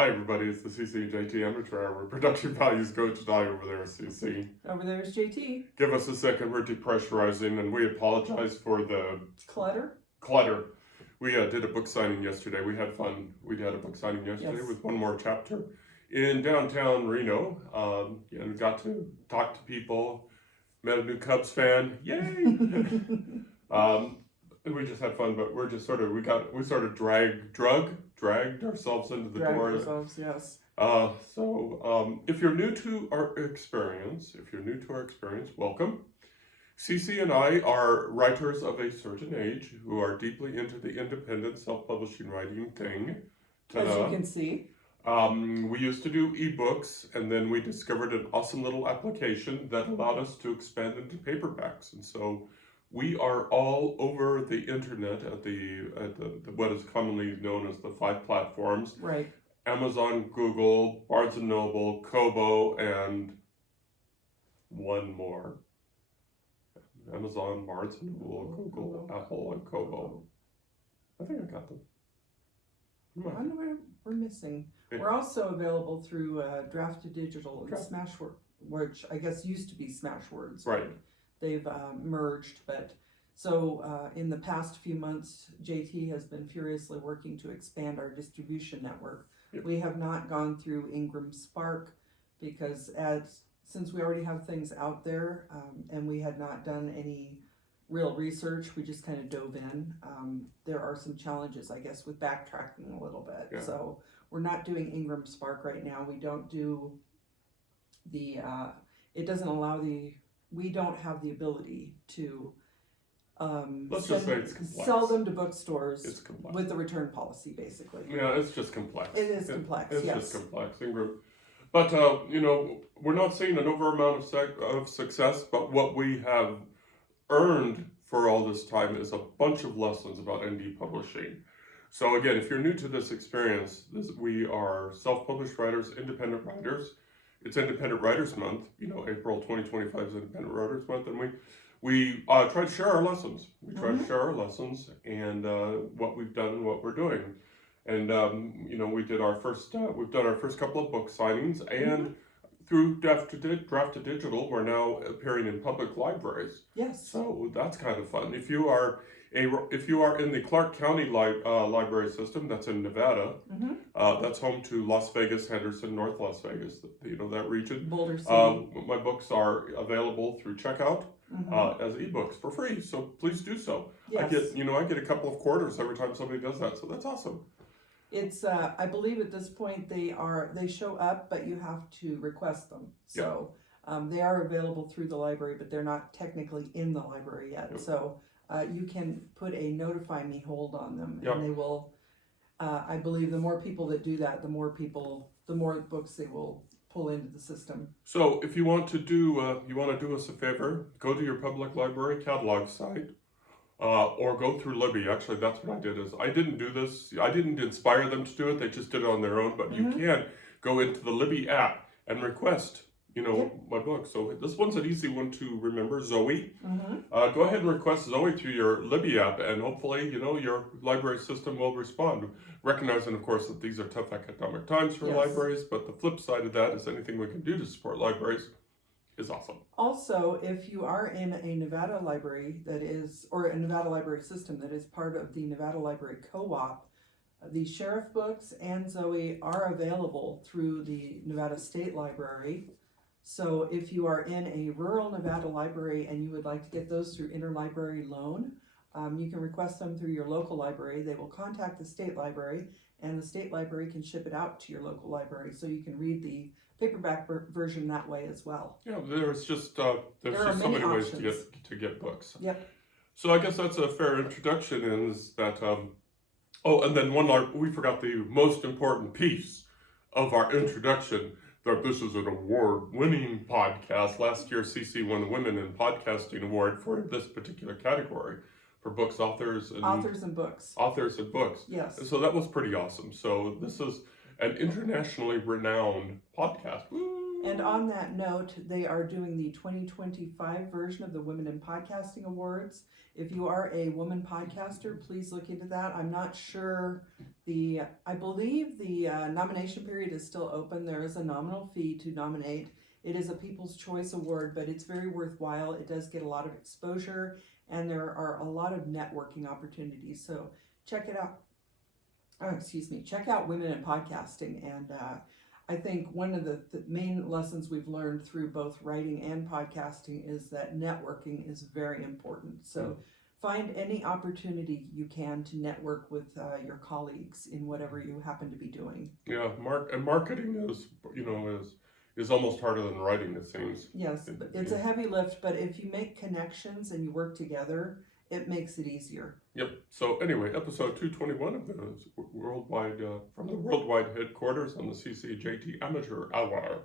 Hi everybody, it's the CC and JT Amateur Hour Production Values Coach Di over there, CC. Over there's JT. Give us a second, we're depressurizing and we apologize for the Clutter. We did a book signing yesterday. We had fun. We had a book signing yesterday with one more chapter in downtown Reno. And got to talk to people, met a new Cubs fan. Yay! And we just had fun, but we're just sort of, dragged ourselves into the door. Yes. If you're new to our experience, welcome. CC and I are writers of a certain age who are deeply into the independent self-publishing writing thing. Ta-da. As you can see. We used to do ebooks, and then we discovered an awesome little application that allowed us to expand into paperbacks. And so we are all over the internet at the what is commonly known as the 5 platforms. Right. Amazon, Google, Barnes & Noble, Kobo, and one more. Amazon, Barnes & Noble, Google, Apple, and Kobo. I think I got them. I know we're missing. We're also available through Draft2Digital and Smashwords, which I guess used to be Smashwords. Right. They've merged, but so in the past few months, JT has been furiously working to expand our distribution network. Yep. We have not gone through Ingram Spark because since we already have things out there and we had not done any real research, we just kind of dove in. There are some challenges, I guess, with backtracking a little bit. Yeah. So we're not doing Ingram Spark right now. We don't do it doesn't allow we don't have the ability to let's just say it's complex. Sell them to bookstores with the return policy, basically. Yeah, it's just complex. It is complex, yes. It's just complex, Ingram. But, we're not seeing an over amount of success, but what we have earned for all this time is a bunch of lessons about indie publishing. So again, if you're new to this experience, we are self-published writers, independent writers. It's Independent Writers Month. April 2025 is Independent Writers Month, and we try to share our lessons. We try to share our lessons and what we've done and what we're doing. And we did our first. We've done our first couple of book signings, and through Draft2Digital, we're now appearing in public libraries. Yes. So that's kind of fun. If you are in the Clark County library system, that's in Nevada. That's home to Las Vegas, Henderson, North Las Vegas. That region. Boulder City. My books are available through checkout as ebooks for free. So please do so. Yes. I get a couple of quarters every time somebody does that. So that's awesome. It's I believe at this point they show up, but you have to request them. So they are available through the library, but they're not technically in the library yet. Yep. So you can put a notify me hold on them, and they will. I believe the more people that do that, the more books they will pull into the system. So if you want to do us a favor, go to your public library catalog site. Or go through Libby. Actually, that's what I did. I didn't do this. I didn't inspire them to do it. They just did it on their own. But you can go into the Libby app and request, my book. So this one's an easy one to remember, Zoe. Go ahead and request Zoe through your Libby app, and hopefully, your library system will respond. Recognizing, of course, that these are tough economic times for libraries. But the flip side of that is anything we can do to support libraries is awesome. Also, if you are in a Nevada library or a Nevada library system that is part of the Nevada Library Co-op, the Sheriff books and Zoe are available through the Nevada State Library. So if you are in a rural Nevada library and you would like to get those through interlibrary loan, you can request them through your local library. They will contact the state library, and the state library can ship it out to your local library, so you can read the paperback version that way as well. Yeah, there's just so many ways to get books. Yep. So I guess that's a fair introduction. Is that and then we forgot the most important piece of our introduction. That this is an award-winning podcast. Last year, CC won the Women in Podcasting Award for this particular category for books, authors, and books. Authors and books. Yes. And so that was pretty awesome. So this is an internationally renowned podcast. Woo! And on that note, they are doing the 2025 version of the Women in Podcasting Awards. If you are a woman podcaster, please look into that. I'm not sure I believe the nomination period is still open. There is a nominal fee to nominate. It is a People's Choice Award, but it's very worthwhile. It does get a lot of exposure, and there are a lot of networking opportunities. So check it out. Check out Women in Podcasting. And I think one of the main lessons we've learned through both writing and podcasting is that networking is very important. So find any opportunity you can to network with your colleagues in whatever you happen to be doing. Yeah, marketing is almost harder than writing, it seems. Yes, it's a heavy lift, but if you make connections and you work together, it makes it easier. Yep. So anyway, episode 221 of the worldwide from the worldwide headquarters on the CCJT Amateur Hour.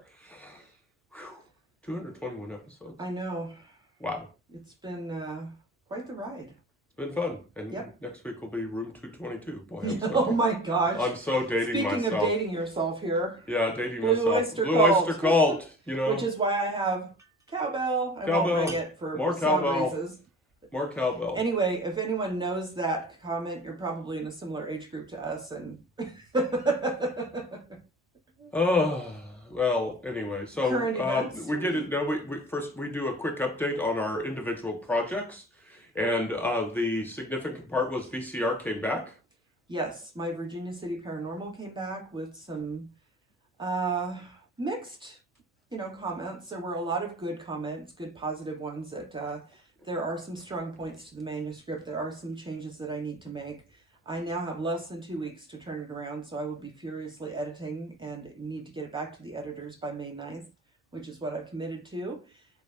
221 episodes. I know. Wow. It's been quite the ride. It's been fun. And next week will be room 222. Boy, I'm so, oh my gosh. I'm so dating myself. Speaking of dating yourself here. Yeah, dating Blue myself. Blue Oyster Cult, you know. Which is why I have cowbell. I Cowbell. won't bring it for More some cowbell. reasons. More cowbell. Anyway, if anyone knows that comment, you're probably in a similar age group to us. And Oh, well, anyway, so Current events. we get it now. We do a quick update on our individual projects, and the significant part was VCR came back. Yes, my Virginia City Paranormal came back with some mixed, comments. There were a lot of good comments, good positive ones. That there are some strong points to the manuscript. There are some changes that I need to make. I now have less than 2 weeks to turn it around, so I will be furiously editing and need to get it back to the editors by May 9th, which is what I've committed to.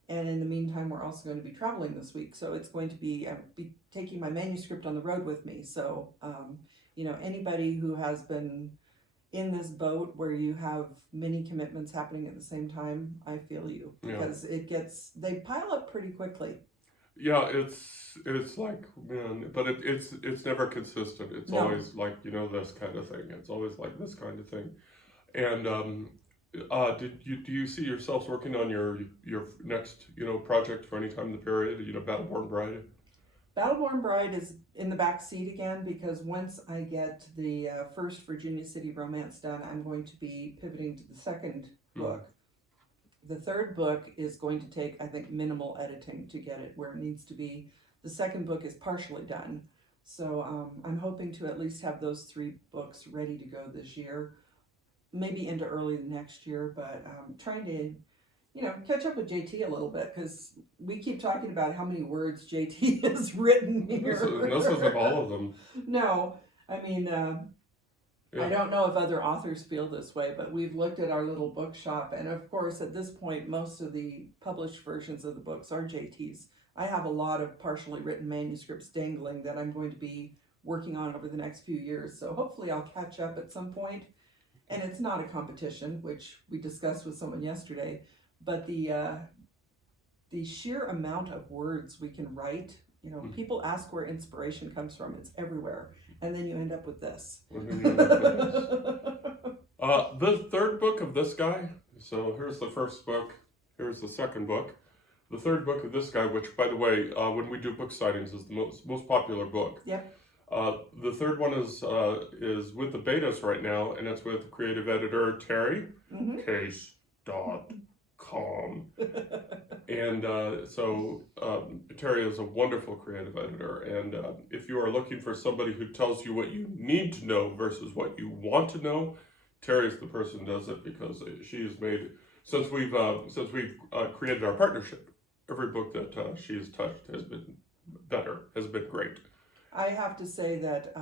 And in the meantime, we're also going to be traveling this week, so it's going to be taking my manuscript on the road with me. So, anybody who has been in this boat where you have many commitments happening at the same time, I feel you, because they pile up pretty quickly. Yeah, it's like, man, but it's never consistent. It's always like, this kind of thing. It's always like this kind of thing. And do you see yourselves working on your next project for any time in the period? Battleborn Bride. Battleborn Bride is in the back seat again, because once I get the first Virginia City romance done, I'm going to be pivoting to the second book. The third book is going to take, I think, minimal editing to get it where it needs to be. The second book is partially done. So I'm hoping to at least have those 3 books ready to go this year, maybe into early next year, but trying to, catch up with JT a little bit, because we keep talking about how many words JT has written here. This isn't all of them. No, I mean, I don't know if other authors feel this way, but we've looked at our little bookshop, and of course, at this point, most of the published versions of the books are JT's. I have a lot of partially written manuscripts dangling that I'm going to be working on over the next few years, so hopefully I'll catch up at some point. And it's not a competition, which we discussed with someone yesterday, but the sheer amount of words we can write, people ask where inspiration comes from. It's everywhere. And then you end up with this. The third book of this guy, so here's the first book, here's the second book. The third book of this guy, which, by the way, when we do book sightings, is the most popular book. Yep. The third one is with the betas right now, and it's with creative editor Terry, Case.com. And so Terry is a wonderful creative editor, and if you are looking for somebody who tells you what you need to know versus what you want to know, Terry is the person who does it, because she has made, since we've created our partnership, every book that she has touched has been better, has been great. I have to say that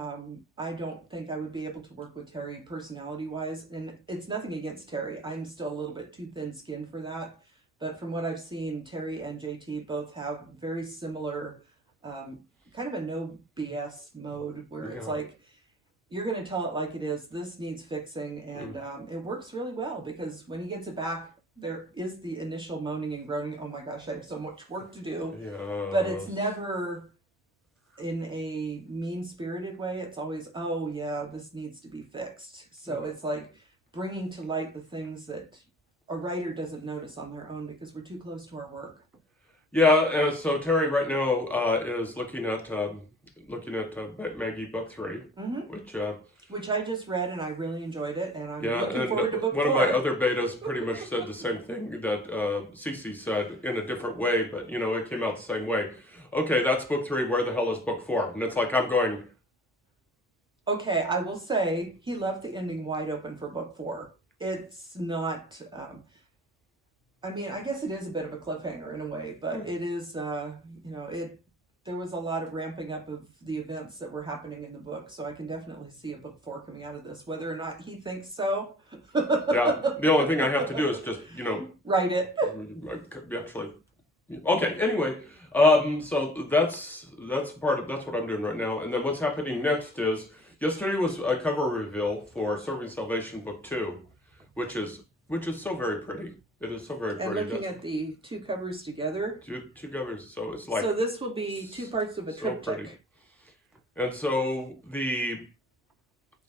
I don't think I would be able to work with Terry personality-wise, and it's nothing against Terry. I'm still a little bit too thin-skinned for that, but from what I've seen, Terry and JT both have very similar, kind of a no BS mode, where it's like, you're going to tell it like it is, this needs fixing, and it works really well, because when he gets it back, there is the initial moaning and groaning, oh my gosh, I have so much work to do, but it's never in a mean-spirited way. It's always, oh yeah, this needs to be fixed. So it's like bringing to light the things that a writer doesn't notice on their own, because we're too close to our work. Yeah, so Terry right now is looking at Maggie book 3, which which I just read and I really enjoyed it, and I'm Yeah, looking and forward to book one of 4. my other betas pretty much said the same thing that Cece said in a different way, but you know, it came out the same way. Okay, that's book 3. Where the hell is book 4? And it's like I'm going. Okay, I will say he left the ending wide open for book 4. It's not. I mean, I guess it is a bit of a cliffhanger in a way, but it is. You know, it. There was a lot of ramping up of the events that were happening in the book, so I can definitely see a book 4 coming out of this. Whether or not he thinks so. Yeah, the only thing I have to do is just, you know, write it. Actually, okay. Anyway, so that's what I'm doing right now, and then what's happening next is yesterday was a cover reveal for Serving Salvation Book 2, which is so very pretty. It is so very pretty. And looking at the 2 covers together. Two covers, so it's like. So this will be 2 parts of a triptych. Pretty. And so the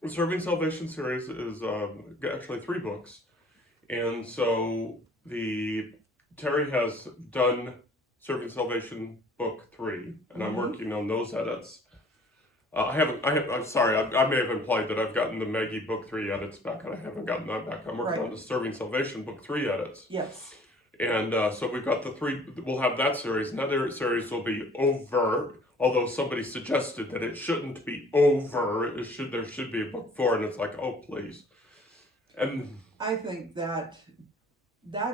Serving Salvation series is actually 3 books, and so Terry has done Serving Salvation Book 3, and I'm working on those edits. I'm sorry, I may have implied that I've gotten the Maggie Book 3 edits back, and I haven't gotten that back. I'm working on the Serving Salvation Book 3 edits. Yes. And so we've got the 3, we'll have that series. Another series will be over, although somebody suggested that it shouldn't be over. There should be a book 4, and it's like, oh, please. And I think that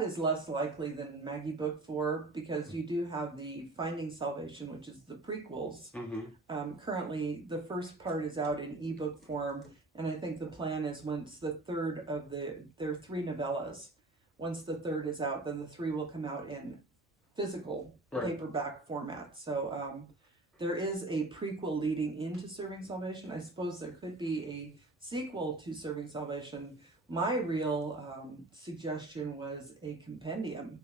is less likely than Maggie Book 4, because you do have the Finding Salvation, which is the prequels. Currently, the first part is out in ebook form, and I think the plan is once the third of there are 3 novellas. Once the third is out, then the 3 will come out in physical paperback format. So there is a prequel leading into Serving Salvation. I suppose there could be a sequel to Serving Salvation. My real suggestion was a compendium,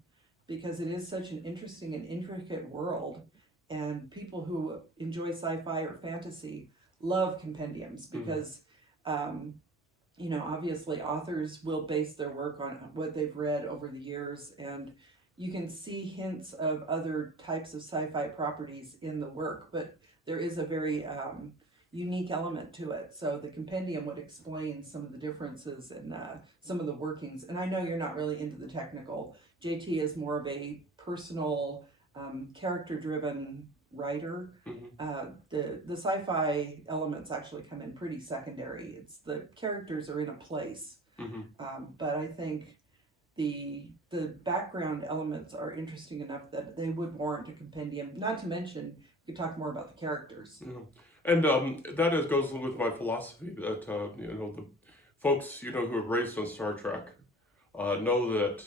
because it is such an interesting and intricate world, and people who enjoy sci-fi or fantasy love compendiums because, you know, obviously authors will base their work on what they've read over the years, and you can see hints of other types of sci-fi properties in the work, but there is a very unique element to it. So the compendium would explain some of the differences and some of the workings. And I know you're not really into the technical. JT is more of a personal, character-driven writer. The sci-fi elements actually come in pretty secondary. It's the characters are in a place, but I think the background elements are interesting enough that they would warrant a compendium. Not to mention, you could talk more about the characters. And that goes with my philosophy that you know, the folks, you know, who are raised on Star Trek know that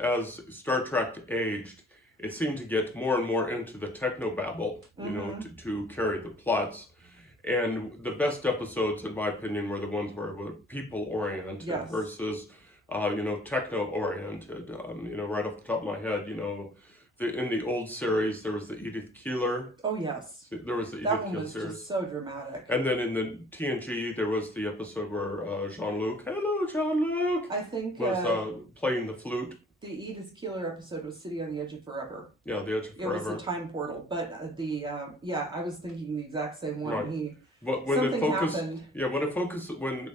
as Star Trek aged, it seemed to get more and more into the technobabble, you know, to carry the plots. And the best episodes, in my opinion, were the ones where were people-oriented versus, you know, techno-oriented. You know, right off the top of my head, you know, in the old series, there was the Edith Keeler. Oh, yes. There was the Edith That one Keeler was series. just so dramatic. And then in the TNG, there was the episode where Jean-Luc, hello Jean-Luc, I think was playing the flute. the Edith Keeler episode was City on the Edge of Forever. Yeah, the Edge of Forever. It was a time portal, but I was thinking the exact same one. Right. But when something it focused, happened. Yeah, when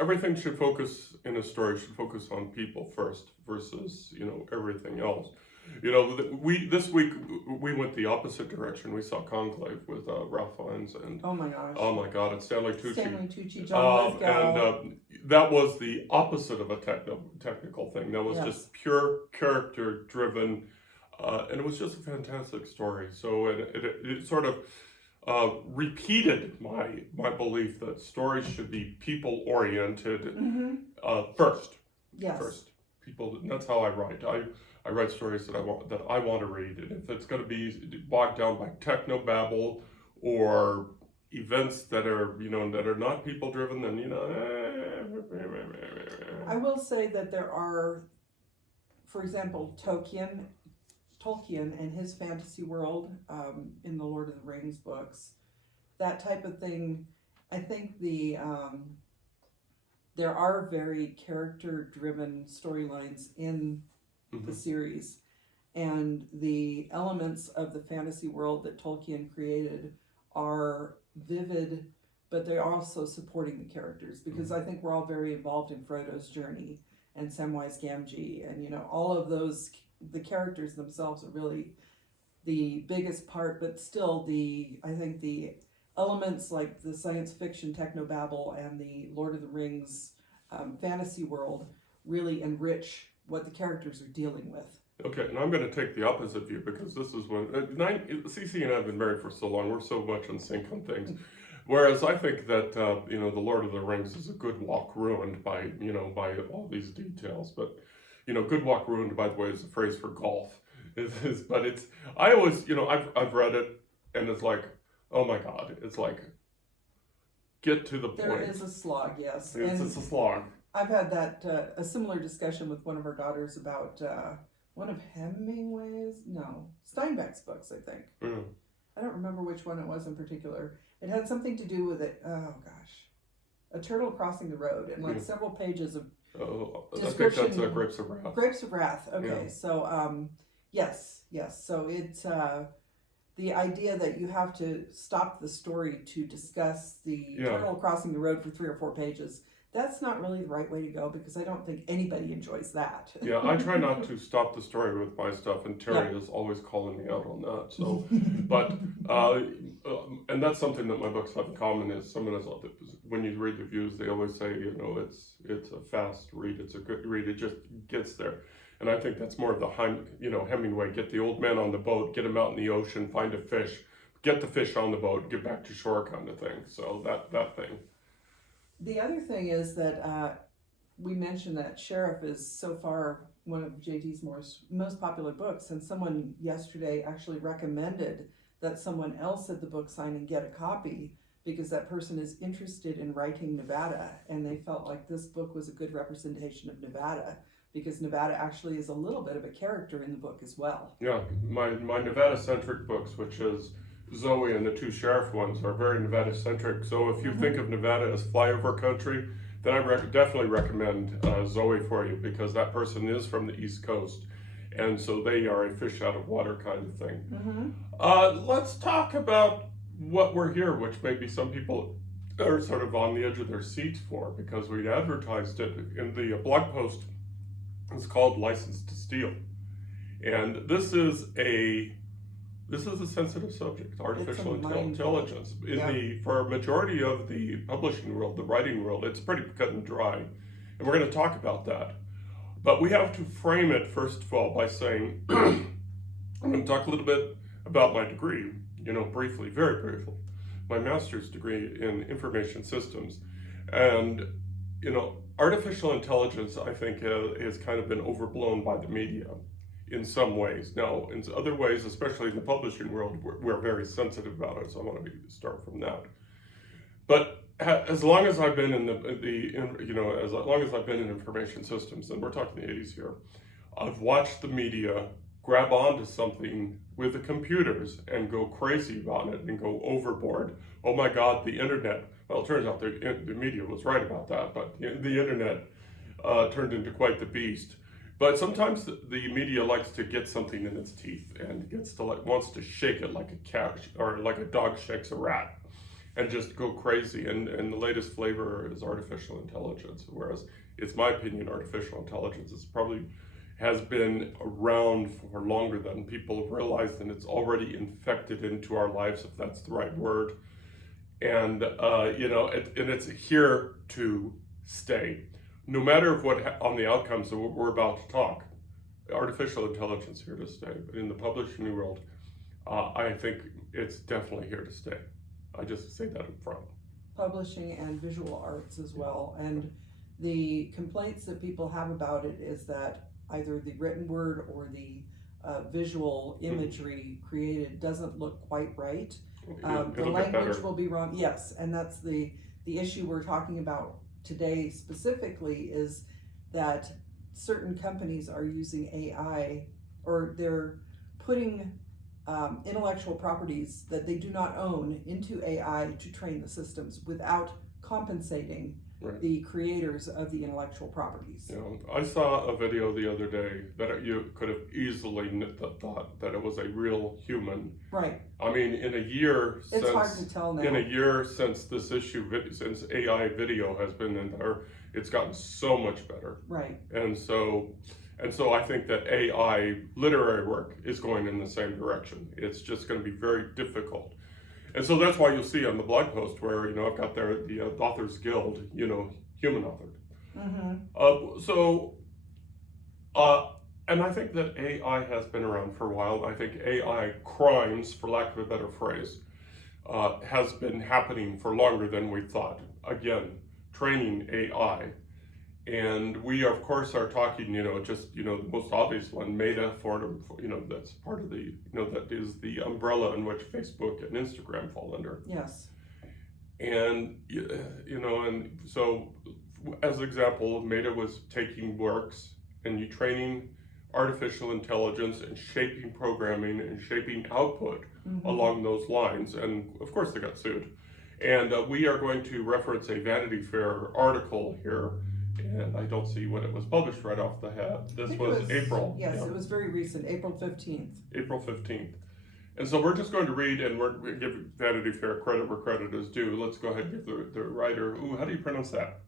everything should focus in a story should focus on people first versus, you know, everything else. You know, this week we went the opposite direction. We saw Conclave with Ralph Fiennes and Oh my gosh. oh my God, it's Stanley Tucci. Stanley Tucci, John Lithgow. And that was the opposite of a technical thing. That was just pure character driven, and it was just a fantastic story. So it sort of repeated my belief that stories should be people oriented first. Yes. First, people. And that's how I write. I write stories that I want to read, and if it's going to be bogged down by technobabble or events that are, you know, that are not people driven, then, you know. I will say that there are, for example, Tolkien and his fantasy world in the Lord of the Rings books, that type of thing. I think there are very character driven storylines in the series, and the elements of the fantasy world that Tolkien created are vivid, but they're also supporting the characters, because I think we're all very involved in Frodo's journey and Samwise Gamgee, and all of those. The characters themselves are really the biggest part, but still I think the elements like the science fiction technobabble and the Lord of the Rings fantasy world really enrich what the characters are dealing with. Okay, and I'm going to take the opposite view, because this is when CC and I have been married for so long. We're so much in sync on things. Whereas I think that the Lord of the Rings is a good walk ruined by by all these details. But good walk ruined, by the way, is a phrase for golf. But it's I always I've read it, and it's like, oh my God, it's like, get to the point. There is a slog, yes. It's a slog. I've had that a similar discussion with one of our daughters about one of Steinbeck's books, I think. Mm. I don't remember which one it was in particular. It had something to do with it. Oh gosh, a turtle crossing the road, and like several pages of description. I think that's Grapes of Wrath. Grapes of Wrath. Okay, Yeah. So yes. So it's the idea that you have to stop the story to discuss the turtle crossing the road for 3 or 4 pages. That's not really the right way to go, because I don't think anybody enjoys that. Yeah, I try not to stop the story with my stuff, and Terry is always calling me out on that. So, but and that's something that my books have in common is when you read the reviews, they always say it's a fast read, it's a good read, it just gets there. And I think that's more of the Hemingway, get the old man on the boat, get him out in the ocean, find a fish, get the fish on the boat, get back to shore kind of thing. So that thing. The other thing is that we mentioned that Sheriff is so far one of JT's most popular books, and someone yesterday actually recommended that someone else at the book signing get a copy, because that person is interested in writing Nevada, and they felt like this book was a good representation of Nevada, because Nevada actually is a little bit of a character in the book as well. Yeah, my Nevada-centric books, which is Zoe and the 2 sheriff ones, are very Nevada-centric. So if you think of Nevada as flyover country, then I definitely recommend Zoe for you, because that person is from the East Coast, and so they are a fish out of water kind of thing. Let's talk about what we're here, which maybe some people are sort of on the edge of their seats for, because we advertised it in the blog post. It's called License to Steal, and this is a sensitive subject, artificial intelligence. For a majority of the publishing world, the writing world, it's pretty cut and dry, and we're going to talk about that. But we have to frame it, first of all, by saying, I'm going to talk a little bit about my degree, briefly, very briefly, my master's degree in information systems. And, artificial intelligence, I think, has kind of been overblown by the media in some ways. Now, in other ways, especially in the publishing world, we're very sensitive about it, so I want to start from that. But as long as I've been in as long as I've been in information systems, and we're talking the 80s here, I've watched the media grab onto something with the computers and go crazy about it and go overboard. Oh my God, the internet. Well, it turns out the media was right about that, but the internet turned into quite the beast. But sometimes the media likes to get something in its teeth and wants to shake it like a cat or like a dog shakes a rat, and just go crazy. And the latest flavor is artificial intelligence. Whereas it's my opinion, artificial intelligence has been around for longer than people have realized, and it's already infected into our lives, if that's the right word. And and it's here to stay. No matter what on the outcomes of what we're about to talk, artificial intelligence is here to stay. But in the publishing world, I think it's definitely here to stay. I just say that up front. Publishing and visual arts as well. And the complaints that people have about it is that either the written word or the visual imagery created doesn't look quite right. The language will be wrong. Yes, and that's the issue we're talking about today specifically, is that certain companies are using AI, or they're putting intellectual properties that they do not own into AI to train the systems without compensating Right. the creators of the intellectual properties. I saw a video the other day that you could have easily thought that it was a real human. Right. I mean, in a year It's hard to tell now. In a year since this issue, since AI video has been in there, it's gotten so much better. Right. And so I think that AI literary work is going in the same direction. It's just going to be very difficult. And so that's why you'll see on the blog post where, I've got there the Authors Guild, human authored. And I think that AI has been around for a while. I think AI crimes, for lack of a better phrase, has been happening for longer than we thought. Again, training AI. And we, of course, are talking, the most obvious one, Meta, that's part of the, that is the umbrella in which Facebook and Instagram fall under. Yes. And, and so, as an example, Meta was taking works and you training artificial intelligence and shaping programming and shaping output along those lines. And, of course, they got sued. And we are going to reference a Vanity Fair article here. And I don't see when it was published right off the hat. This was April. Yes, It was very recent, April 15th. April 15th. And so we're just going to read, and we're going to give Vanity Fair credit where credit is due. Let's go ahead and give the writer, how do you pronounce that?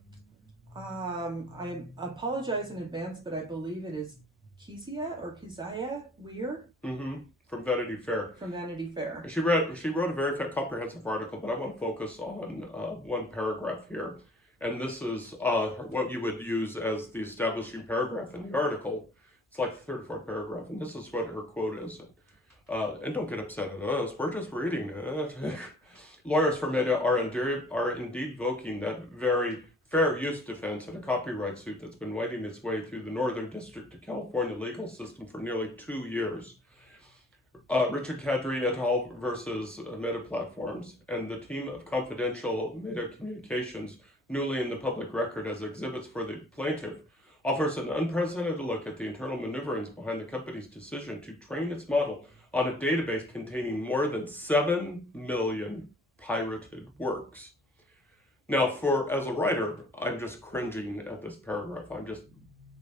I apologize in advance, but I believe it is Keziah Weir. From Vanity Fair. From Vanity Fair. She wrote a very comprehensive article, but I want to focus on one paragraph here. And this is what you would use as the establishing paragraph in the article. It's like the third or fourth paragraph, and this is what her quote is. And don't get upset at us, we're just reading it. Lawyers for Meta are indeed invoking that very fair use defense in a copyright suit that's been winding its way through the Northern District of California legal system for nearly 2 years. Richard Kadri et al. Versus Meta Platforms and the team of confidential Meta Communications, newly in the public record as exhibits for the plaintiff, offers an unprecedented look at the internal maneuverings behind the company's decision to train its model on a database containing more than 7 million pirated works. Now, as a writer, I'm just cringing at this paragraph. I'm just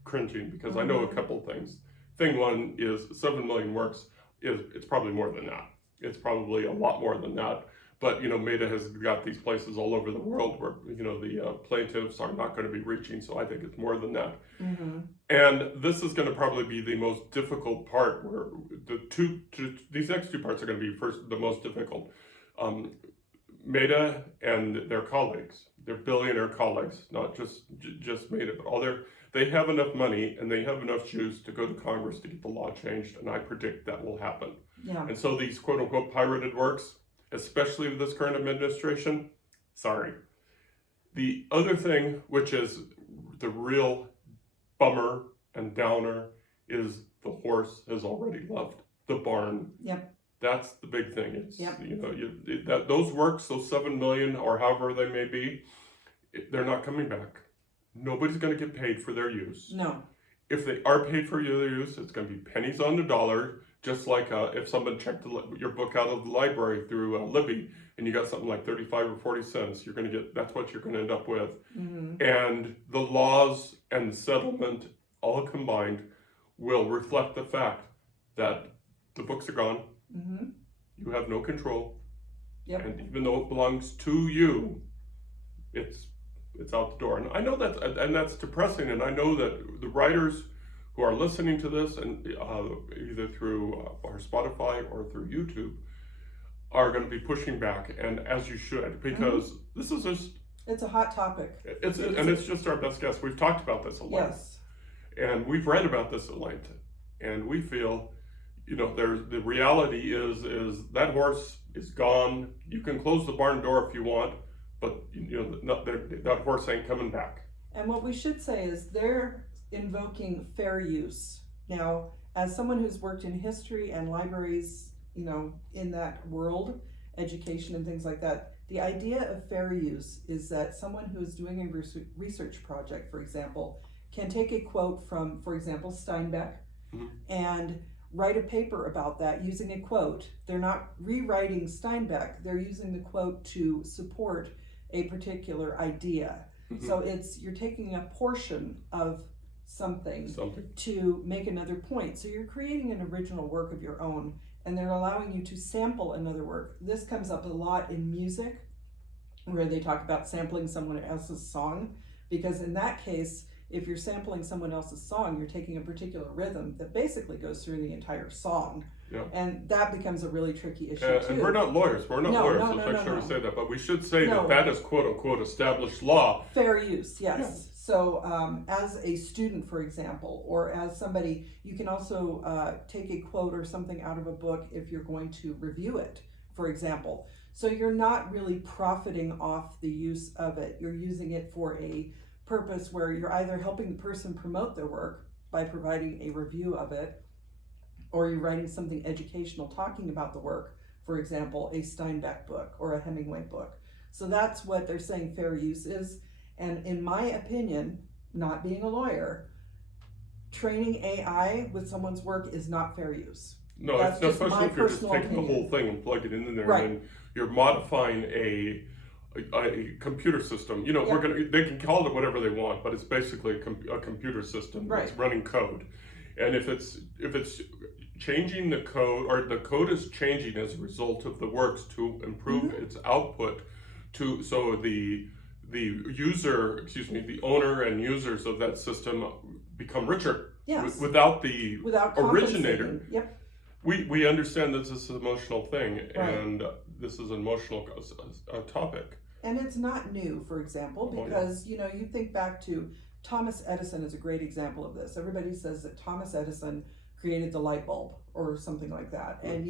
cringing because I know a couple things. Thing one is 7 million works. It's probably more than that. It's probably a lot more than that. But, Meta has got these places all over the world where, the plaintiffs are not going to be reaching. So I think it's more than that. And this is going to probably be the most difficult part where these next two parts are going to be the most difficult. Meta and their colleagues, their billionaire colleagues, not just Meta, but they have enough money and they have enough juice to go to Congress to get the law changed. And I predict that will happen. Yeah. And so these quote unquote pirated works, especially with this current administration, sorry. The other thing, which is the real bummer and downer, is the horse has already left the barn. Yep. That's the big thing. It's, those works, those 7 million or however they may be, they're not coming back. Nobody's going to get paid for their use. No. If they are paid for their use, it's going to be pennies on the dollar. Just like if someone checked your book out of the library through Libby and you got something like 35 or 40 cents, that's what you're going to end up with. And the laws and the settlement all combined will reflect the fact that the books are gone. You have no control. Yep. And even though it belongs to you, it's out the door. And I know that's depressing. And I know that the writers who are listening to this, and either through our Spotify or through YouTube, are going to be pushing back, and as you should, because this is just—it's a hot topic. It's just our best guess. We've talked about this at length, yes, and we've read about this at length, and we feel, the reality is that horse is gone. You can close the barn door if you want, but that horse ain't coming back. And what we should say is they're invoking fair use. Now, as someone who's worked in history and libraries, in that world, education and things like that, the idea of fair use is that someone who is doing a research project, for example, can take a quote from, for example, Steinbeck, and write a paper about that using a quote. They're not rewriting Steinbeck, they're using the quote to support a particular idea. So you're taking a portion of something to make another point. So you're creating an original work of your own, and they're allowing you to sample another work. This comes up a lot in music, where they talk about sampling someone else's song, because in that case, if you're sampling someone else's song, you're taking a particular rhythm that basically goes through the entire song. Yeah. And that becomes a really tricky issue too. And we're not lawyers. We're not lawyers. Let's make sure we say that. But we should say that is quote unquote established law. Fair use, yes. Yeah. So as a student, for example, or as somebody, you can also take a quote or something out of a book if you're going to review it, for example. So you're not really profiting off the use of it. You're using it for a purpose where you're either helping the person promote their work by providing a review of it, or you're writing something educational talking about the work, for example, a Steinbeck book or a Hemingway book. So that's what they're saying fair use is. And in my opinion, not being a lawyer, training AI with someone's work is not fair use. No, that's it's especially if you're just taking opinion. the whole thing and plugging it in there, right. And you're modifying a computer system. You know, they can call it whatever they want, but it's basically a computer system that's running code. And if it's changing the code, or the code is changing as a result of the works to improve its output, so the user, the owner and users of that system become richer. Yes. Without the originator. Yep. We understand that this is an emotional thing, and this is an emotional topic. And it's not new, for example, because you think back to Thomas Edison is a great example of this. Everybody says that Thomas Edison created the light bulb or something like that, and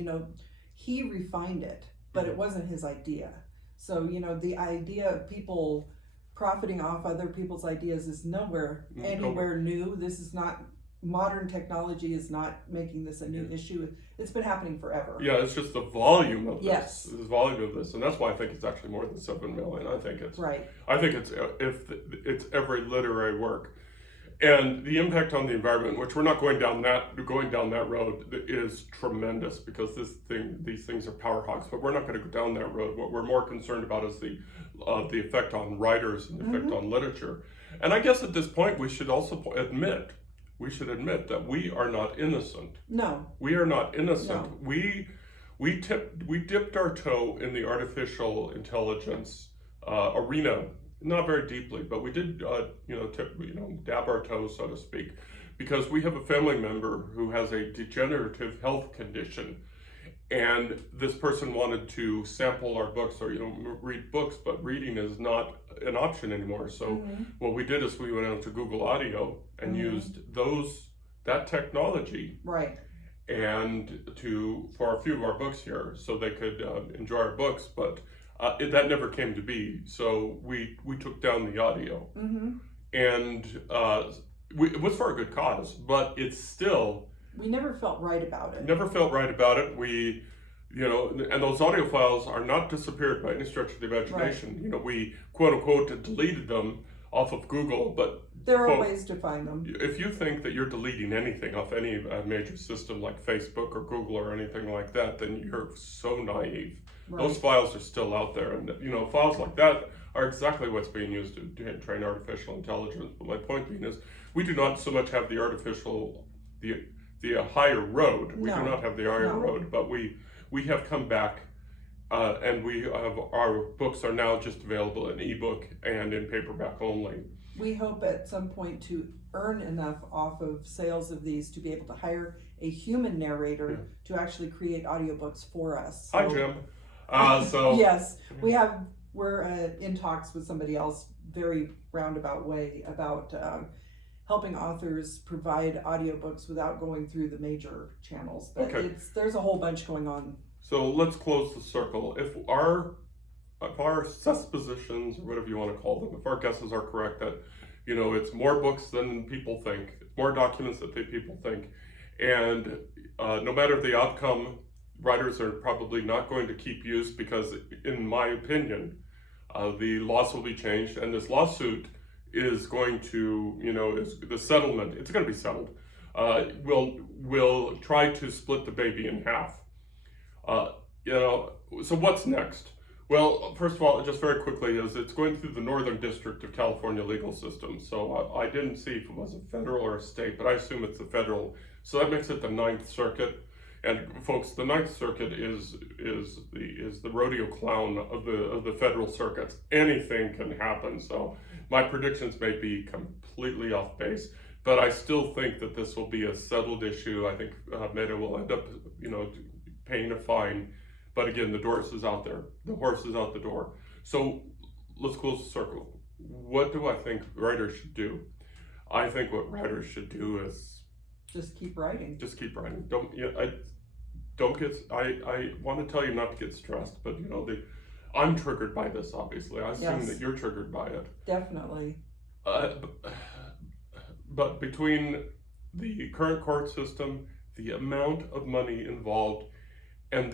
he refined it, but it wasn't his idea. So the idea of people profiting off other people's ideas is anywhere new. This is not. Modern technology is not making this a new issue. It's been happening forever. Yeah, it's just the volume of this. Yes. The volume of this, and that's why I think it's actually more than 7 million. I think it's right. I think it's every literary work, and the impact on the environment, which we're not going down that road, is tremendous, because these things are power hogs. But we're not going to go down that road. What we're more concerned about is the effect on writers and the effect on literature. And I guess at this point we should also admit that we are not innocent. No. We are not innocent. No. We dipped our toe in the artificial intelligence arena, not very deeply, but we did dab our toe, so to speak, because we have a family member who has a degenerative health condition, and this person wanted to sample our books or read books, but reading is not an option anymore. So what we did is we went out to Google Audio and used that technology, right, and for a few of our books here, so they could enjoy our books. But that never came to be. So we took down the audio, and it was for a good cause, but it's still. We never felt right about it. We, and those audio files are not disappeared by any stretch of the imagination. Right. We quote unquote deleted them off of Google, but there are ways to find them. If you think that you're deleting anything off any major system like Facebook or Google or anything like that, then you're so naive. Right. Those files are still out there, and files like that are exactly what's being used to train artificial intelligence. But my point being is, we do not so much have the higher road. We do not have the higher road, but we have come back, and our books are now just available in ebook and in paperback only. We hope at some point to earn enough off of sales of these to be able to hire a human narrator to actually create audiobooks for us. So, hi, Jim. Yes, we're in talks with somebody else, very roundabout way, about helping authors provide audiobooks without going through the major channels. But there's a whole bunch going on. So let's close the circle. If our suppositions, or whatever you want to call them, if our guesses are correct that, it's more books than people think, more documents than people think, and no matter the outcome, writers are probably not going to keep use, because in my opinion, the laws will be changed, and this lawsuit is going to, the settlement, it's going to be settled, will try to split the baby in half. So what's next? Well, first of all, just very quickly, is it's going through the Northern District of California legal system. So I didn't see if it was a federal or a state, but I assume it's the federal. So that makes it the Ninth Circuit. And folks, the Ninth Circuit is the rodeo clown of the federal circuits. Anything can happen. So my predictions may be completely off base, but I still think that this will be a settled issue. I think Meta will end up, paying a fine. But again, the horse is out there. The horse is out the door. So let's close the circle. What do I think writers should do? I think what writers should do is just keep writing. Just keep writing. I want to tell you not to get stressed, but I'm triggered by this. Obviously, I assume that you're triggered by it. Definitely. But between the current court system, the amount of money involved, and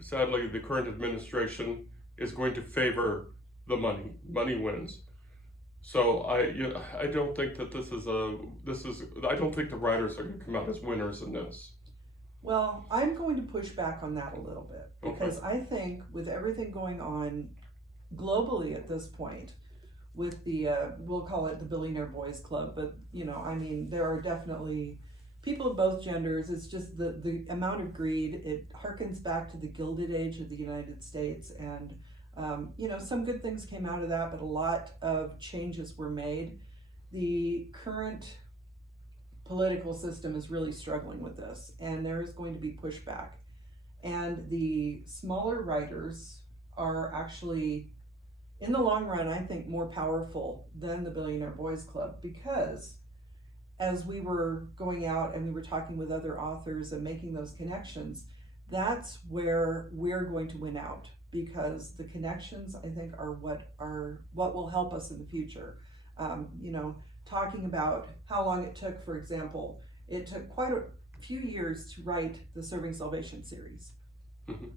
sadly, the current administration is going to favor the money. Money wins. So I don't think that I don't think the writers are going to come out as winners in this. Well, I'm going to push back on that a little bit because I think with everything going on globally at this point, with the we'll call it the Billionaire Boys Club, but there are definitely people of both genders. It's just the amount of greed. It harkens back to the Gilded Age of the United States, and some good things came out of that, but a lot of changes were made. The current political system is really struggling with this, and there is going to be pushback. And the smaller writers are actually, in the long run, I think more powerful than the Billionaire Boys Club, because as we were going out and we were talking with other authors and making those connections, that's where we're going to win out, because the connections, I think, are what will help us in the future. Talking about how long it took, for example, it took quite a few years to write the Serving Salvation series. Mm-hmm.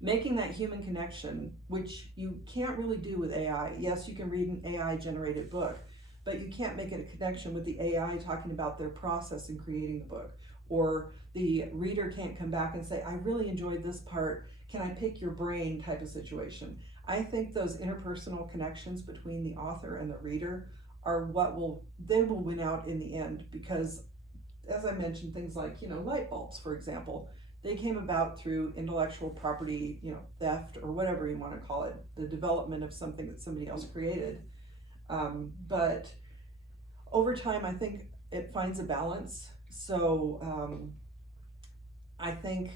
Making that human connection, which you can't really do with AI. Yes, you can read an AI generated book, but you can't make a connection with the AI talking about their process in creating the book. Or the reader can't come back and say, I really enjoyed this part, can I pick your brain type of situation. I think those interpersonal connections between the author and the reader are they will win out in the end, because as I mentioned, things like, light bulbs, for example, they came about through intellectual property, theft, or whatever you want to call it, the development of something that somebody else created. But over time, I think it finds a balance. So I think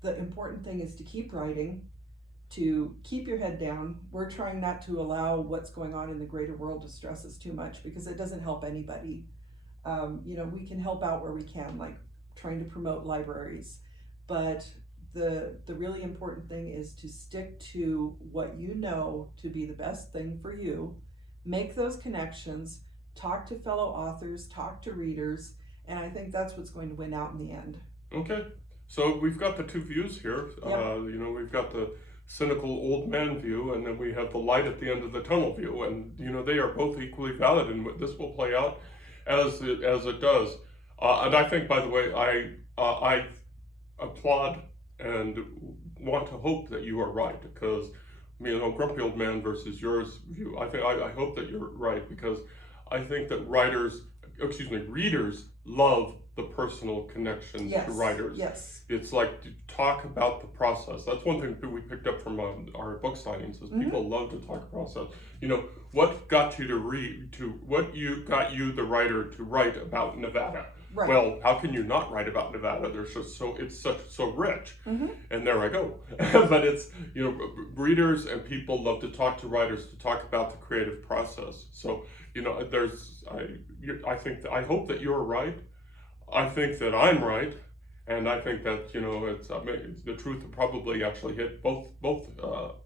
the important thing is to keep writing, to keep your head down. We're trying not to allow what's going on in the greater world to stress us too much, because it doesn't help anybody. We can help out where we can, like trying to promote libraries. But the really important thing is to stick to what you know to be the best thing for you. Make those connections, talk to fellow authors, talk to readers, and I think that's what's going to win out in the end. Okay, so we've got the two views here. Yep. We've got the cynical old man view, and then we have the light at the end of the tunnel view, and they are both equally valid, and this will play out as it does. And I think, by the way, I applaud and want to hope that you are right, because grumpy old man versus yours view. I hope that you're right, because I think that readers love the personal connections to writers. Yes. It's like to talk about the process. That's one thing that we picked up from our book signings, is people love to talk process. What got you the writer to write about Nevada? Right. Well, how can you not write about Nevada? It's so rich. Mm-hmm. And there I go. But it's, readers and people love to talk to writers, to talk about the creative process. So, I hope that you're right. I think that I'm right. And I think that, it's the truth will probably actually hit both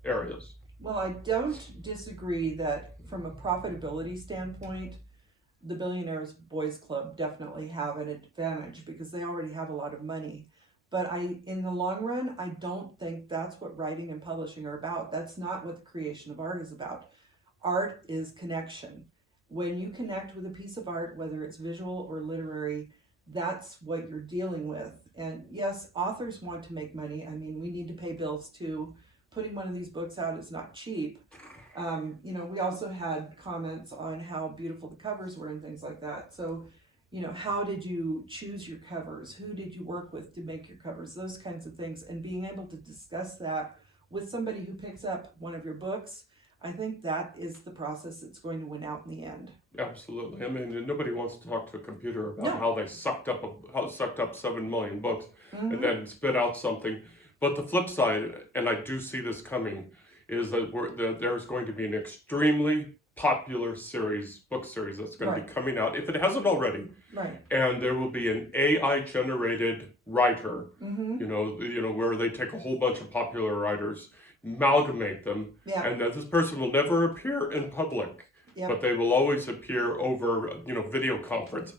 areas. Well, I don't disagree that from a profitability standpoint, the Billionaires Boys Club definitely have an advantage, because they already have a lot of money. But in the long run, I don't think that's what writing and publishing are about. That's not what the creation of art is about. Art is connection. When you connect with a piece of art, whether it's visual or literary, that's what you're dealing with. And yes, authors want to make money. We need to pay bills too, putting one of these books out is not cheap. You know, we also had comments on how beautiful the covers were and things like that. So, you know, how did you choose your covers? Who did you work with to make your covers? Those kinds of things. And being able to discuss that with somebody who picks up one of your books, I think that is the process that's going to win out in the end. Absolutely. I mean, nobody wants to talk to a computer about No. how they sucked up 7 million books Mhm. and then spit out something. But the flip side, and I do see this coming, is that there's going to be an extremely popular book series that's going to be coming out, if it hasn't already. Right. And there will be an AI generated writer, Mm-hmm. you know, where they take a whole bunch of popular writers, amalgamate them, Yeah. and that this person will never appear in public, Yep. but they will always appear over, you know, video conference,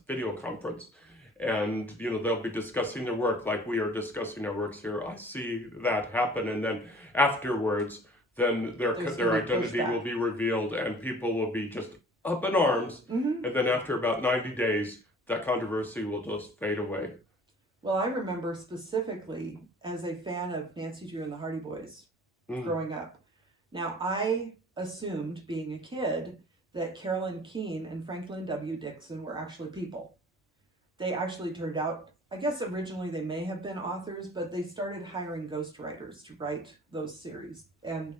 and, you know, they'll be discussing their work like we are discussing our works here. I see that happen, and then afterwards, then their There's their gonna be identity pushback. will be revealed, and people will be just up in arms, Mm-hmm. and then after about 90 days, that controversy will just fade away. Well, I remember specifically as a fan of Nancy Drew and the Hardy Boys growing up. Now, I assumed, being a kid, that Carolyn, Keene, and Franklin W. Dixon were actually people. They actually turned out, I guess originally they may have been authors, but they started hiring ghostwriters to write those series. And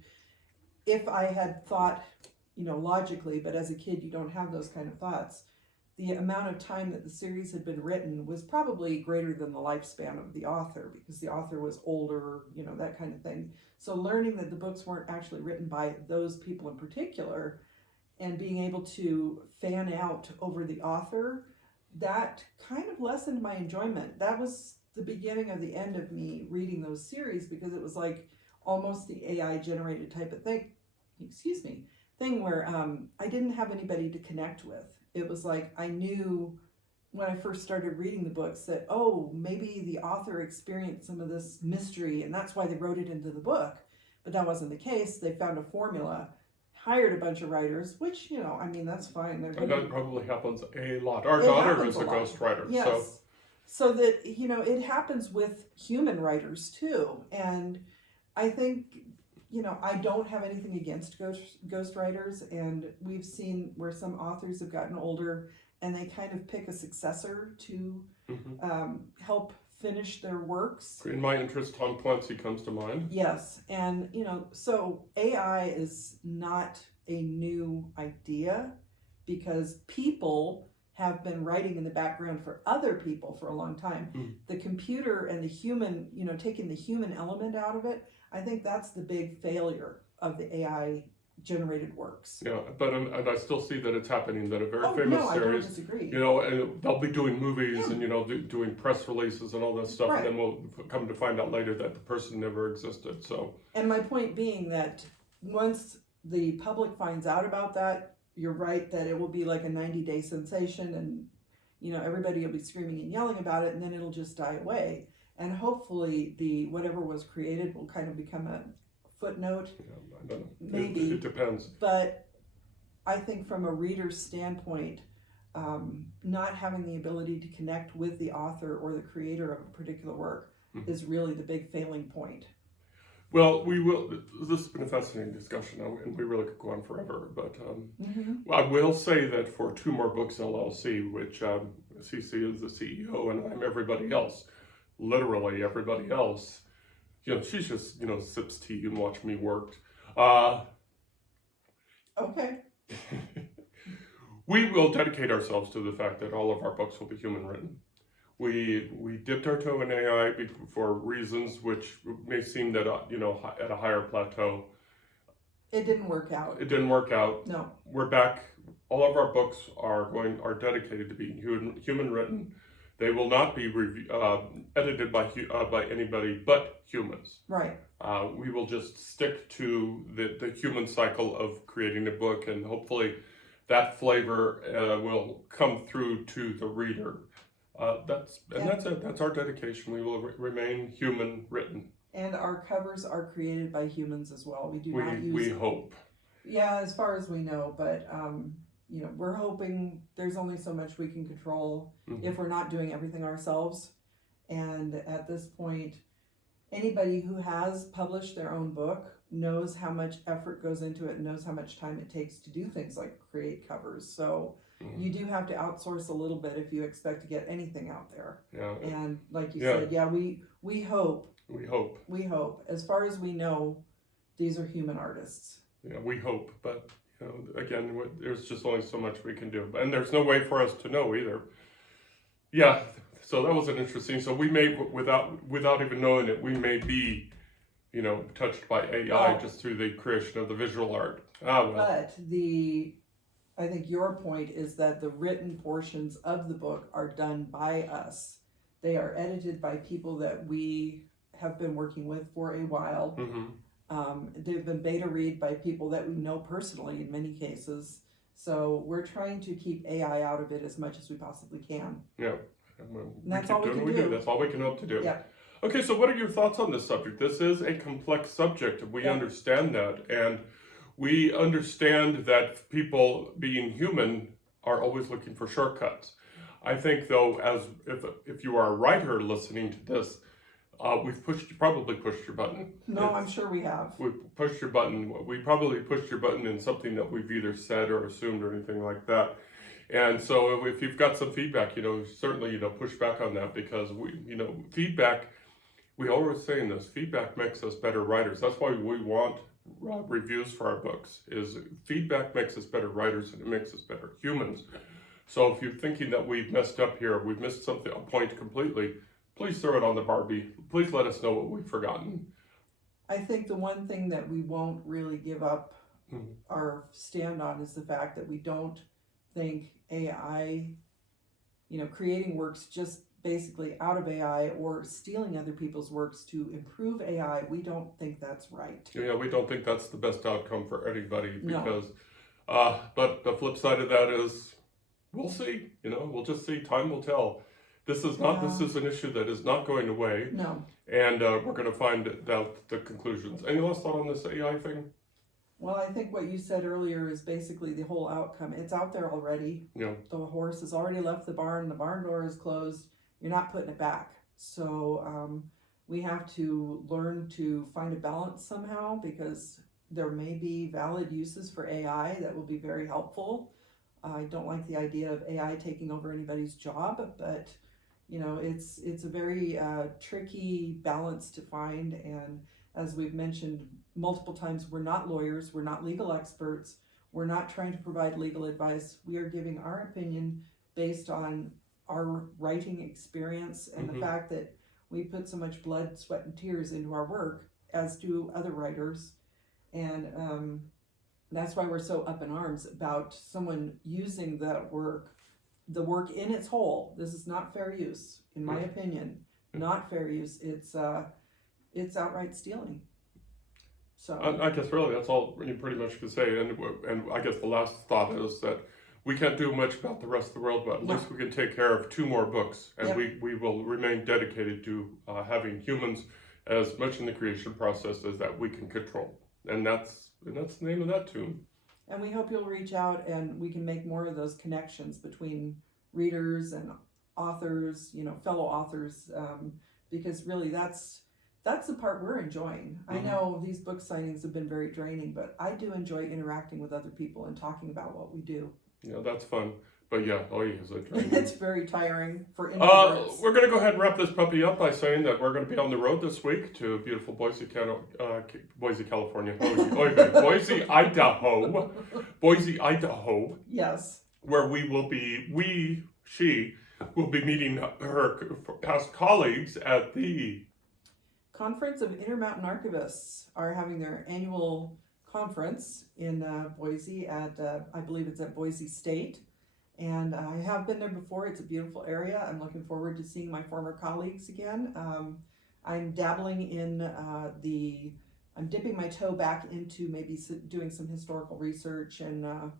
if I had thought, you know, logically, but as a kid you don't have those kind of thoughts, the amount of time that the series had been written was probably greater than the lifespan of the author, because the author was older, you know, that kind of thing. So learning that the books weren't actually written by those people in particular, and being able to fan out over the author, that kind of lessened my enjoyment. That was the beginning of the end of me reading those series, because it was like almost the AI generated type of thing, where I didn't have anybody to connect with. It was like I knew when I first started reading the books that, oh, maybe the author experienced some of this mystery and that's why they wrote it into the book. But that wasn't the case. They found a formula, hired a bunch of writers, which, you know, I mean, that's fine. And that probably happens a lot. Our It daughter happens is a a lot. ghostwriter. Yes. So that, you know, it happens with human writers too. And I think, you know, I don't have anything against ghostwriters, and we've seen where some authors have gotten older and they kind of pick a successor to help finish their works. In my interest, Tom Clancy comes to mind. Yes, and you know, so AI is not a new idea, because people have been writing in the background for other people for a long time. The computer and the human, you know, taking the human element out of it, I think that's the big failure of the AI generated works. Yeah, but and I still see that it's happening. That a very Oh, famous no, I don't series, disagree. you know, and they'll be doing movies and, you know, doing press releases and all that stuff, Right. and then we'll come to find out later that the person never existed. So, And my point being that once the public finds out about that, you're right that it will be like a 90-day sensation, and you know, everybody will be screaming and yelling about it, and then it'll just die away. And hopefully the whatever was created will kind of become a footnote. yeah, I don't know. Maybe. It depends. But I think from a reader's standpoint, not having the ability to connect with the author or the creator of a particular work is really the big failing point. Well, this has been a fascinating discussion, and we really could go on forever, but I will say that for Two More Books LLC, which CC is the CEO and I'm everybody else, literally everybody else, you know, she's just, you know, sips tea and watch me work. Okay. We will dedicate ourselves to the fact that all of our books will be human written. We dipped our toe in AI for reasons which may seem that, you know, at a higher plateau. It didn't work out. It didn't work out. No. We're back. All of our books are dedicated to being human written. They will not be edited by anybody but humans. Right. We will just stick to the human cycle of creating a book, and hopefully that flavor will come through to the reader. That's it. That's our dedication. We will remain human written. And our covers are created by humans as well. We do not use. We hope. Yeah, as far as we know, but you know, we're hoping there's only so much we can control if we're not doing everything ourselves. And at this point, anybody who has published their own book knows how much effort goes into it and knows how much time it takes to do things like create covers. So you do have to outsource a little bit if you expect to get anything out there. Yeah. And like you Yeah. said, yeah, we hope. We hope. We hope. As far as we know, these are human artists. Yeah, we hope, but you know, again, there's just only so much we can do, and there's no way for us to know either. Yeah, so that was an interesting. So we may, without even knowing it, we may be, you know, touched by AI just through the creation of the visual art. Well. But I think your point is that the written portions of the book are done by us. They are edited by people that we have been working with for a while. They've been beta read by people that we know personally in many cases. So we're trying to keep AI out of it as much as we possibly can. Yeah. And that's all we can do. That's all we can hope to do. Yeah. Okay, so what are your thoughts on this subject? This is a complex subject. We understand that, and we understand that people being human are always looking for shortcuts. I think, though, as if you are a writer listening to this, we've probably pushed your button. No, I'm sure we have. We pushed your button. We probably pushed your button in something that we've either said or assumed or anything like that. And so if you've got some feedback, you know, certainly, you know, push back on that, because feedback, we always say in this, feedback makes us better writers. That's why we want reviews for our books, is feedback makes us better writers and it makes us better humans. So if you're thinking that we've messed up here, we've missed a point completely, please throw it on the Barbie. Please let us know what we've forgotten. I think the one thing that we won't really give up our stand on is the fact that we don't think AI, you know, creating works just basically out of AI or stealing other people's works to improve AI, we don't think that's right. Yeah, we don't think that's the best outcome for anybody, because, No. But the flip side of that is, we'll see, you know, we'll just see, time will tell. This is an issue that is not going away. No. And we're going to find out the conclusions. Any last thought on this AI thing? Well, I think what you said earlier is basically the whole outcome. It's out there already. Yeah. The horse has already left the barn door is closed. You're not putting it back. So we have to learn to find a balance somehow, because there may be valid uses for AI that will be very helpful. I don't like the idea of AI taking over anybody's job, but you know, it's a very tricky balance to find. And as we've mentioned multiple times, we're not lawyers, we're not legal experts, we're not trying to provide legal advice. We are giving our opinion based on our writing experience and the fact that we put so much blood, sweat, and tears into our work, as do other writers. And that's why we're so up in arms about someone using the work in its whole. This is not fair use, in my opinion. Not fair use. It's outright stealing. So I guess really that's all you pretty much can say. And I guess the last thought is that we can't do much about the rest of the world, but at least we can take care of 2 more books, and we will remain dedicated to having humans as much in the creation process as that we can control. And that's the name of that tune. And we hope you'll reach out and we can make more of those connections between readers and authors, you know, fellow authors, because really that's the part we're enjoying. I know these book signings have been very draining, but I do enjoy interacting with other people and talking about what we do. Yeah, that's fun. But yeah, is it draining? It's very tiring for introverts. We're going to go ahead and wrap this puppy up by saying that we're going to be on the road this week to beautiful Boise, California. Boise, Idaho. Boise, Idaho. Yes. Where she will be meeting her past colleagues at the Conference of Intermountain Archivists are having their annual conference in Boise at, I believe it's at Boise State. And I have been there before. It's a beautiful area. I'm looking forward to seeing my former colleagues again. I'm dabbling in I'm dipping my toe back into maybe doing some historical research, and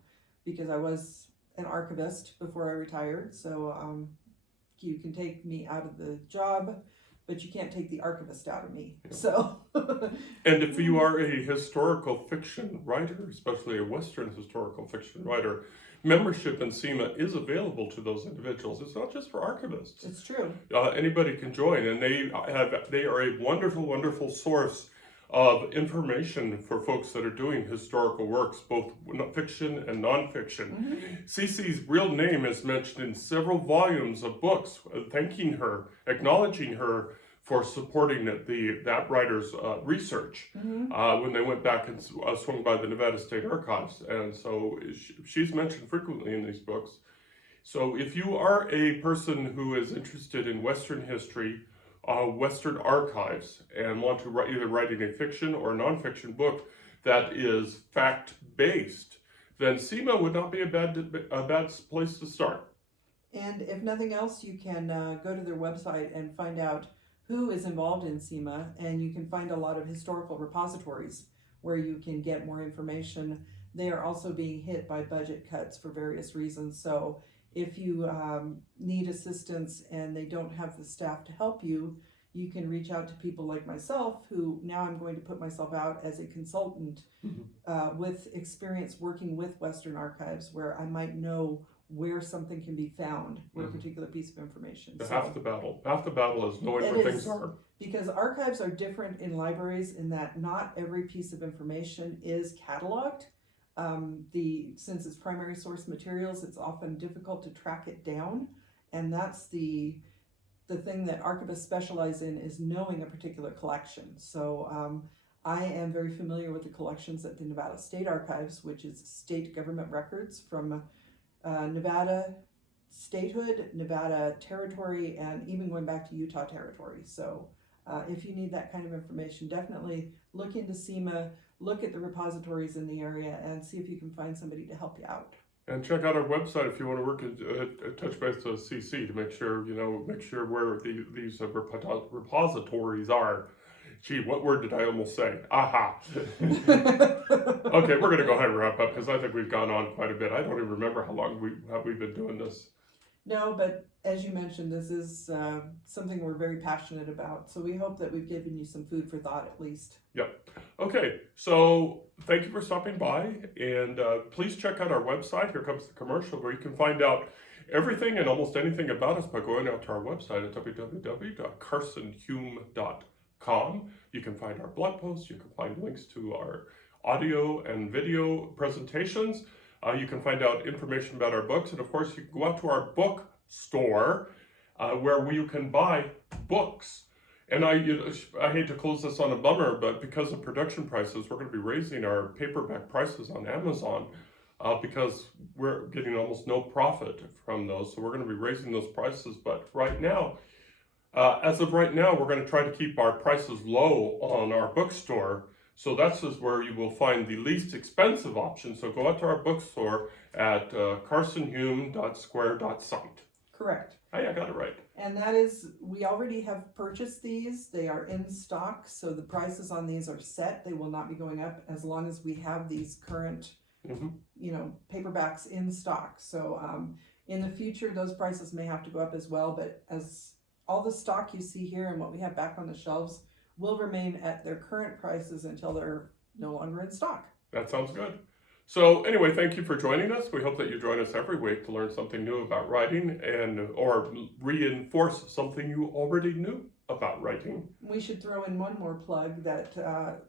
because I was an archivist before I retired. So you can take me out of the job, but you can't take the archivist out of me. Yeah. So. And if you are a historical fiction writer, especially a Western historical fiction writer, membership in SEMA is available to those individuals. It's not just for archivists. It's true. Anybody can join, and they are a wonderful, wonderful source of information for folks that are doing historical works, both fiction and nonfiction. Cece's real name is mentioned in several volumes of books, thanking her, acknowledging her for supporting that writer's research when they went back and swung by the Nevada State Archives. And so she's mentioned frequently in these books. So if you are a person who is interested in Western history, Western archives, and want to either writing a fiction or a nonfiction book that is fact-based, then SEMA would not be a bad place to start. And if nothing else, you can go to their website and find out who is involved in SEMA, and you can find a lot of historical repositories where you can get more information. They are also being hit by budget cuts for various reasons. So if you need assistance and they don't have the staff to help you, you can reach out to people like myself, who now I'm going to put myself out as a consultant with experience working with Western archives, where I might know where something can be found, where a particular piece of information. Half the battle is knowing where things are. Because archives are different in libraries in that not every piece of information is cataloged. Since it's primary source materials, it's often difficult to track it down, and that's the thing that archivists specialize in, is knowing a particular collection. So I am very familiar with the collections at the Nevada State Archives, which is state government records from Nevada statehood, Nevada territory, and even going back to Utah territory. So if you need that kind of information, definitely look into SEMA, look at the repositories in the area, and see if you can find somebody to help you out. And check out our website if you want to work at touch base with CC to make sure where these repositories are. Gee, what word did I almost say? Aha. Okay, we're going to go ahead and wrap up because I think we've gone on quite a bit. I don't even remember how long we've been doing this. No, but as you mentioned, this is something we're very passionate about. So we hope that we've given you some food for thought at least. Yep. Okay, so thank you for stopping by, and please check out our website. Here comes the commercial, where you can find out everything and almost anything about us by going out to our website at www.carsonhume.com. You can find our blog posts. You can find links to our audio and video presentations. You can find out information about our books, and of course you can go out to our book store where you can buy books. And I hate to close this on a bummer, but because of production prices, we're going to be raising our paperback prices on Amazon because we're getting almost no profit from those. So we're going to be raising those prices. But right now, as of right now, we're going to try to keep our prices low on our bookstore. So that's just where you will find the least expensive option. So go out to our bookstore at carsonhume.square.site. Correct. Hey, I got it right. And that is, we already have purchased these. They are in stock, so the prices on these are set. They will not be going up as long as we have these current, paperbacks in stock. So in the future, those prices may have to go up as well. But as all the stock you see here and what we have back on the shelves will remain at their current prices until they're no longer in stock. That sounds good. So anyway, thank you for joining us. We hope that you join us every week to learn something new about writing or reinforce something you already knew about writing. We should throw in one more plug that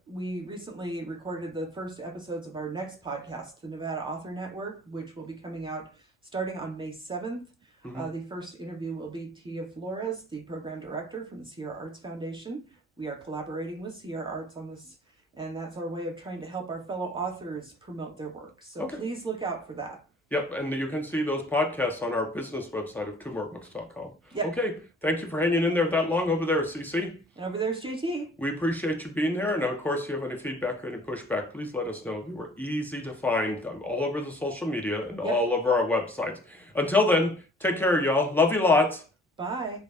we recently recorded the first episodes of our next podcast, the Nevada Author Network, which will be coming out starting on May 7th. The first interview will be Tia Flores, the program director from the Sierra Arts Foundation. We are collaborating with Sierra Arts on this, and that's our way of trying to help our fellow authors promote their work. So please look out for that. Yep, and you can see those podcasts on our business website of twomorebooks.com. Yep. Okay, thank you for hanging in there that long. Over there, CC. And over there's JT. We appreciate you being there, and of course, if you have any feedback or any pushback, please let us know. We're easy to find all over the social media and all over our websites. Until then, take care, y'all. Love you lots. Bye.